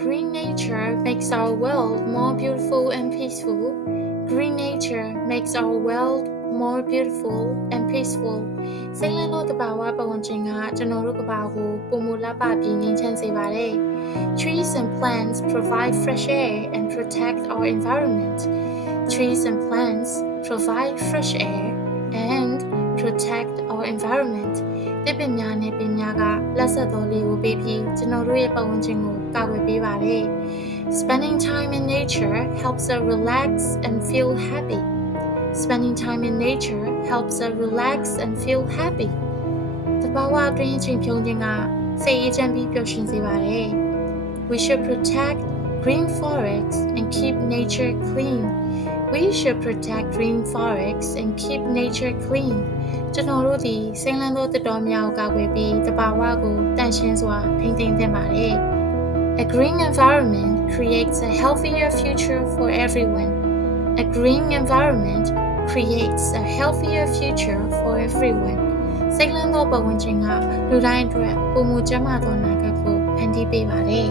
Green nature makes our world more beautiful and peaceful. Green nature makes our world more beautiful and peaceful. စိတ်လန်းသောတဘာဝပတ်ဝန်းကျင်ကကျွန်တော်တို့ကဘာကိုပုံမလှပပြီးငြိမ်းချမ်းစေပါတယ် Trees and plants provide fresh air and protect our environment. Trees and plants provide fresh air and protect our environment. တစ်ပင်များနဲ့ပင်များကလက်ဆက်တော်လေးကိုပေးပြီးကျွန်တော်တို့ရဲ့ပတ်ဝန်းကျင်ကိုကာကွယ်ပေးပါတယ် Spending time in nature helps us relax and feel happy. Spending time in nature helps us relax and feel happy. တဘာဝအတွင်းချိန်ဖြုံးခြင်းကစိတ်အေးချမ်းပြီးပျော်ရွှင်စေပါတယ် We should protect green forests and keep nature clean. We should protect green forests and keep nature clean. ကျွန်တော်တို့ဒီစိမ်းလန်းသောသစ်တောများကိုကာကွယ်ပြီးတဘာဝကိုတန့်ရှင်းစွာထိန်းသိမ်းသင့်ပါတယ် A green environment creates a healthier future for everyone. A green environment creates a healthier future for everyone. စိမ်းလန်းသောပတ်ဝန်းကျင်ကလူတိုင်းအတွက်ပုံမကျန်းမာသောအနာဂတ်ကိုဖန်တီးပေးပါတယ်